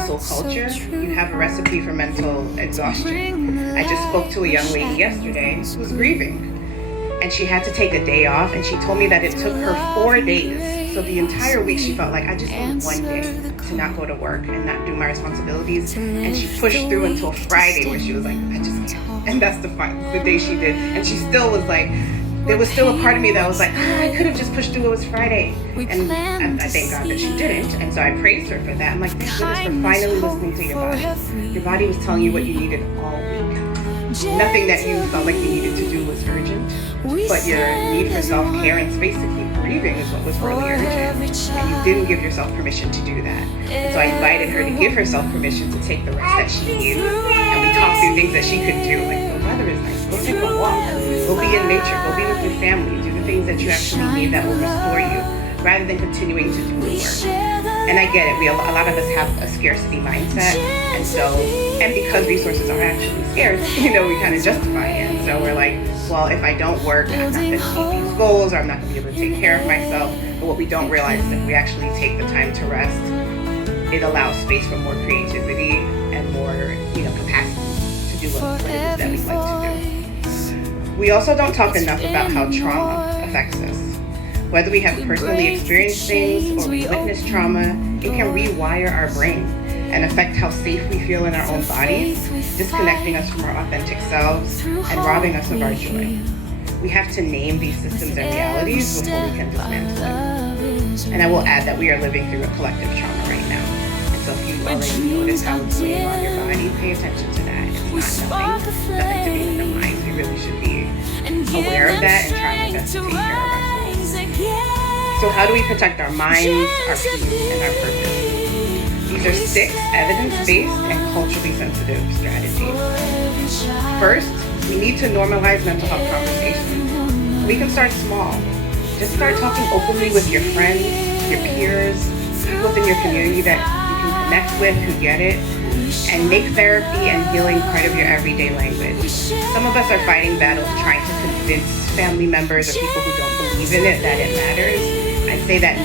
hustle culture, you have a recipe for mental exhaustion. I just spoke to a young lady yesterday who was grieving, and she had to take a day off, and she told me that it took her 4 days. So the entire week she felt like, I just need one day to not go to work and not do my responsibilities. And she pushed through until Friday where she was like, I just can't. And that's the day she did. And she still was like, there was still a part of me that was like, I could have just pushed through, it was Friday. And I thank God that she didn't. And so I praised her for that. I'm like, thank goodness for finally listening to your body. Your body was telling you what you needed all week. Nothing that you felt like you needed to do was urgent, but your need for self-care and space to keep breathing is what was really urgent. And you didn't give yourself permission to do that. And so I invited her to give herself permission to take the rest that she needs. And we talked through things that she could do, like the weather is nice, go take a walk, go be in nature, go be with your family, do the things that you actually need that will restore you, rather than continuing to do the work. And I get it, a lot of us have a scarcity mindset, and because resources are actually scarce, we kind of justify it. And so we're like, well, if I don't work, I'm not going to meet these goals, or I'm not going to be able to take care of myself. But what we don't realize is that if we actually take the time to rest, it allows space for more creativity and more, capacity to do what it is that we like to do. We also don't talk enough about how trauma affects us. Whether we have personally experienced things or we witness trauma, it can rewire our brain and affect how safe we feel in our own bodies, disconnecting us from our authentic selves and robbing us of our joy. We have to name these systems and realities before we can dismantle it. And I will add that we are living through a collective trauma right now. And so if you already notice how it's weighing on your body, pay attention to that. It's not nothing to be minimized. We really should be aware of that and try our best to take care of ourselves. So how do we protect our minds, our peace, and our purpose? These are 6 evidence-based and culturally sensitive strategies. First, we need to normalize mental health conversations. We can start small. Just start talking openly with your friends, your peers, people within your community that you can connect with who get it, and make therapy and healing part of your everyday language. Some of us are fighting battles trying to convince family members or people who don't believe in it that it matters. I'd say that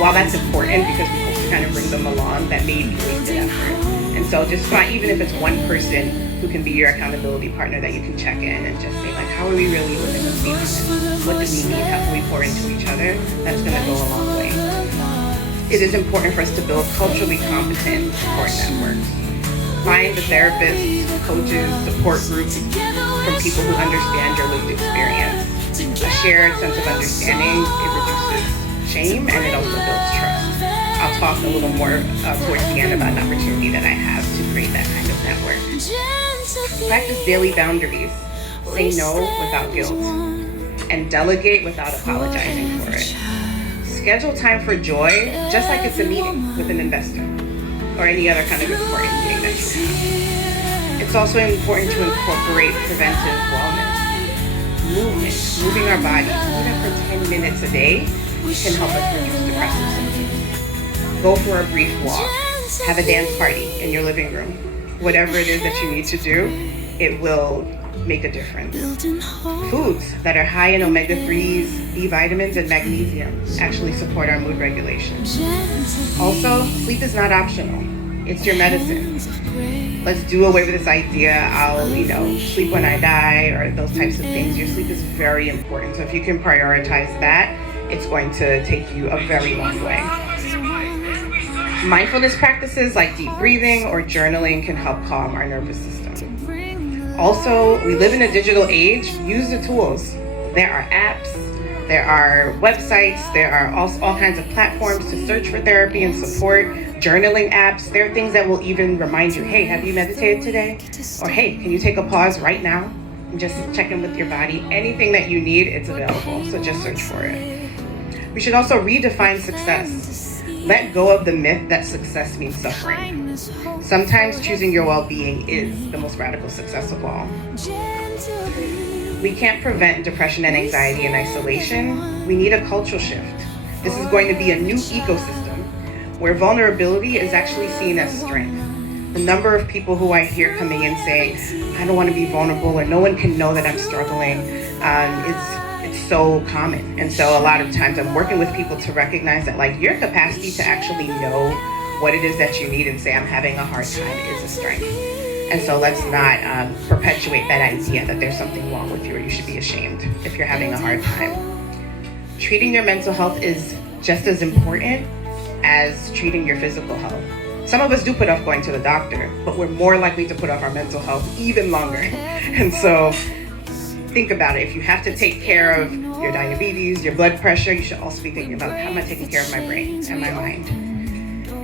while that's important because we hope to kind of bring them along, that may be wasted effort. And so just find, even if it's one person who can be your accountability partner that you can check in and just say, like, how are we really living this season? What do we need? How can we pour into each other? That's going to go a long way. It is important for us to build culturally competent support networks. Find the therapists, coaches, support groups from people who understand your lived experience. A shared sense of understanding, it reduces shame, and it also builds trust. I'll talk a little more towards the end about an opportunity that I have to create that kind of network. Practice daily boundaries. Say no without guilt. And delegate without apologizing for it. Schedule time for joy, just like it's a meeting with an investor or any other kind of important meeting that you have. It's also important to incorporate preventive wellness. Moving our bodies, even for 10 minutes a day, can help us reduce depressive symptoms. Go for a brief walk. Have a dance party in your living room. Whatever it is that you need to do, it will make a difference. Foods that are high in omega-3s, B vitamins, and magnesium actually support our mood regulation. Also, sleep is not optional. It's your medicine. Let's do away with this idea, I'll, sleep when I die, or those types of things. Your sleep is very important. So if you can prioritize that, it's going to take you a very long way. Mindfulness practices like deep breathing or journaling can help calm our nervous system. Also, we live in a digital age. Use the tools. There are apps, there are websites, there are all kinds of platforms to search for therapy and support, journaling apps. There are things that will even remind you, hey, have you meditated today? Or hey, can you take a pause right now and just check in with your body? Anything that you need, it's available, so just search for it. We should also redefine success. Let go of the myth that success means suffering. Sometimes choosing your well-being is the most radical success of all. We can't prevent depression and anxiety in isolation. We need a cultural shift. This is going to be a new ecosystem where vulnerability is actually seen as strength. The number of people who I hear coming in saying, I don't want to be vulnerable, or no one can know that I'm struggling, it's so common. And so a lot of times I'm working with people to recognize that, like, your capacity to actually know what it is that you need and say, I'm having a hard time, is a strength. And so let's not perpetuate that idea that there's something wrong with you or you should be ashamed if you're having a hard time. Treating your mental health is just as important as treating your physical health. Some of us do put off going to the doctor, but we're more likely to put off our mental health even longer. And so think about it. If you have to take care of your diabetes, your blood pressure, you should also be thinking about, how am I taking care of my brain and my mind?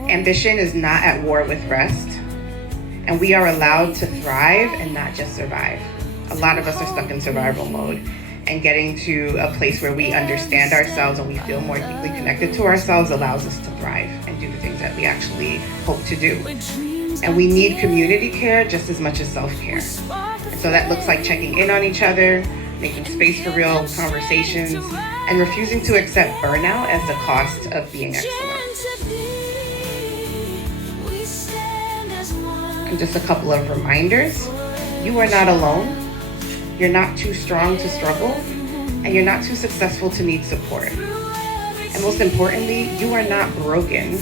Ambition is not at war with rest, and we are allowed to thrive and not just survive. A lot of us are stuck in survival mode, and getting to a place where we understand ourselves and we feel more deeply connected to ourselves allows us to thrive and do the things that we actually hope to do. And we need community care just as much as self-care. And so that looks like checking in on each other, making space for real conversations, and refusing to accept burnout as the cost of being excellent. And just a couple of reminders. You are not alone. You're not too strong to struggle, and you're not too successful to need support. And most importantly, you are not broken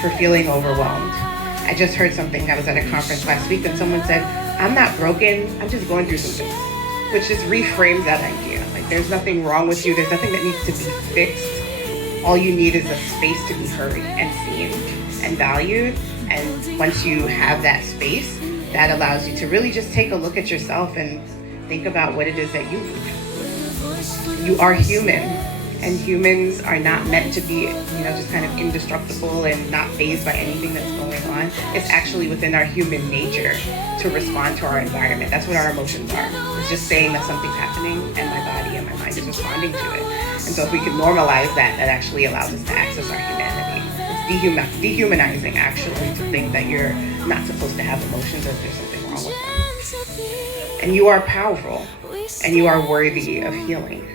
for feeling overwhelmed. I just heard something. I was at a conference last week and someone said, I'm not broken, I'm just going through some things, which just reframes that idea. Like, there's nothing wrong with you, there's nothing that needs to be fixed. All you need is a space to be heard and seen and valued. And once you have that space, that allows you to really just take a look at yourself and think about what it is that you need. You are human, and humans are not meant to be, just kind of indestructible and not fazed by anything that's going on. It's actually within our human nature to respond to our environment. That's what our emotions are. It's just saying that something's happening and my body and my mind is responding to it. And so if we can normalize that, that actually allows us to access our humanity. It's dehumanizing, actually, to think that you're not supposed to have emotions or if there's something wrong with them. And you are powerful, and you are worthy of healing.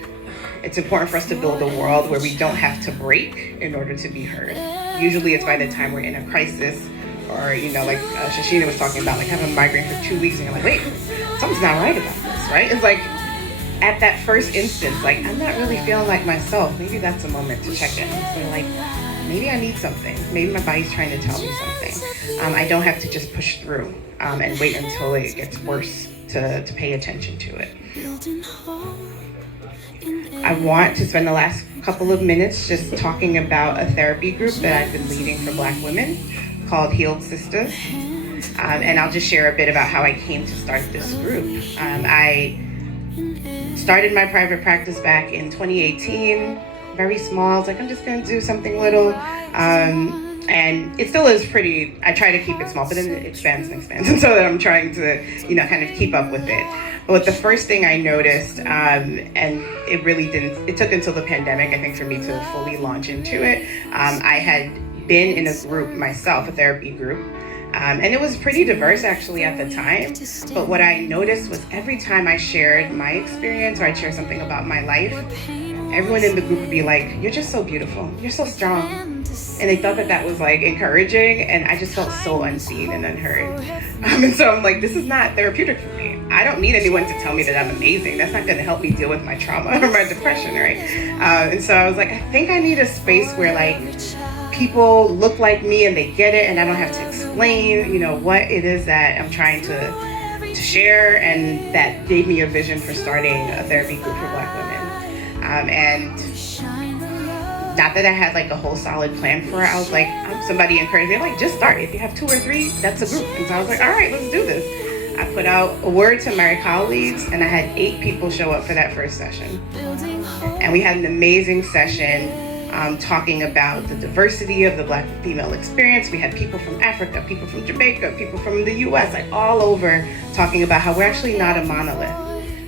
It's important for us to build a world where we don't have to break in order to be heard. Usually it's by the time we're in a crisis, or, like Shashina was talking about, like having a migraine for 2 weeks and you're like, wait, something's not right about this, right? It's like, at that first instance, like, I'm not really feeling like myself. Maybe that's a moment to check in. So like, maybe I need something. Maybe my body's trying to tell me something. I don't have to just push through and wait until it gets worse to pay attention to it. I want to spend the last couple of minutes just talking about a therapy group that I've been leading for Black women called Healed Sisters. And I'll just share a bit about how I came to start this group. I started my private practice back in 2018, very small. I was like, I'm just gonna do something little. And it still is pretty, I try to keep it small, but then it expands and expands. And so that I'm trying to, kind of keep up with it. But the first thing I noticed, and it really didn't, it took until the pandemic, I think, for me to fully launch into it. I had been in a group myself, a therapy group, and it was pretty diverse actually at the time. But what I noticed was every time I shared my experience or I'd share something about my life, everyone in the group would be like, you're just so beautiful, you're so strong. And they thought that that was like encouraging, and I just felt so unseen and unheard. And so I'm like, this is not therapeutic for me. I don't need anyone to tell me that I'm amazing. That's not gonna help me deal with my trauma or my depression, right? And so I was like, I think I need a space where like people look like me and they get it, and I don't have to explain, what it is that I'm trying to share. And that gave me a vision for starting a therapy group for Black women. And not that I had like a whole solid plan for it. I was like, somebody encouraged me, like, just start. If you have 2 or 3, that's a group. And so I was like, all right, let's do this. I put out a word to my colleagues, and I had 8 people show up for that first session. And we had an amazing session talking about the diversity of the Black female experience. We had people from Africa, people from Jamaica, people from the US, like all over, talking about how we're actually not a monolith.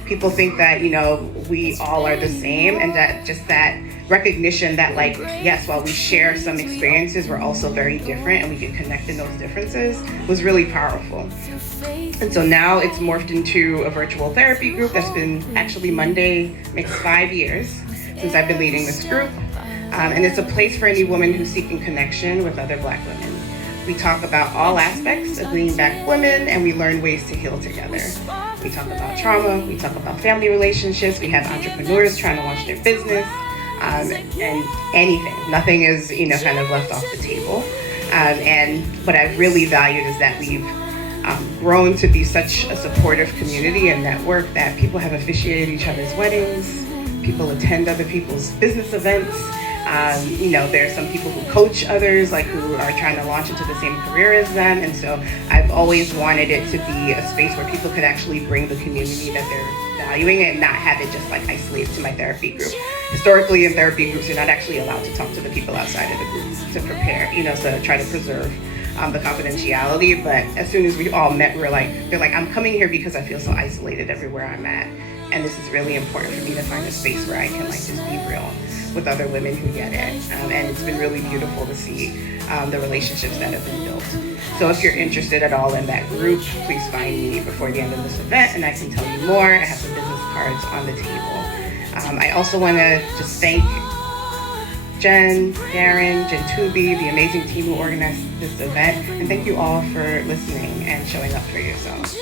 People think that, we all are the same, and that just that recognition that, like, yes, while we share some experiences, we're also very different and we can connect in those differences was really powerful. And so now it's morphed into a virtual therapy group that's been, actually Monday makes 5 years since I've been leading this group. And it's a place for any woman who's seeking connection with other Black women. We talk about all aspects of being Black women, and we learn ways to heal together. We talk about trauma, we talk about family relationships, we have entrepreneurs trying to launch their business, and anything. Nothing is, kind of left off the table. And what I really valued is that we've grown to be such a supportive community and network that people have officiated each other's weddings, people attend other people's business events. There are some people who coach others, like who are trying to launch into the same career as them. And so I've always wanted it to be a space where people could actually bring the community that they're valuing and not have it just like isolated to my therapy group. Historically, in therapy groups, you're not actually allowed to talk to the people outside of the group to prepare, to try to preserve the confidentiality. But as soon as we all met, they're like, I'm coming here because I feel so isolated everywhere I'm at. And this is really important for me to find a space where I can just be real with other women who get it. And it's been really beautiful to see the relationships that have been built. So if you're interested at all in that group, please find me before the end of this event and I can tell you more. I have the business cards on the table. I also want to just thank Jen, Darren, Jentuby, the amazing team who organized this event. And thank you all for listening and showing up for yourselves.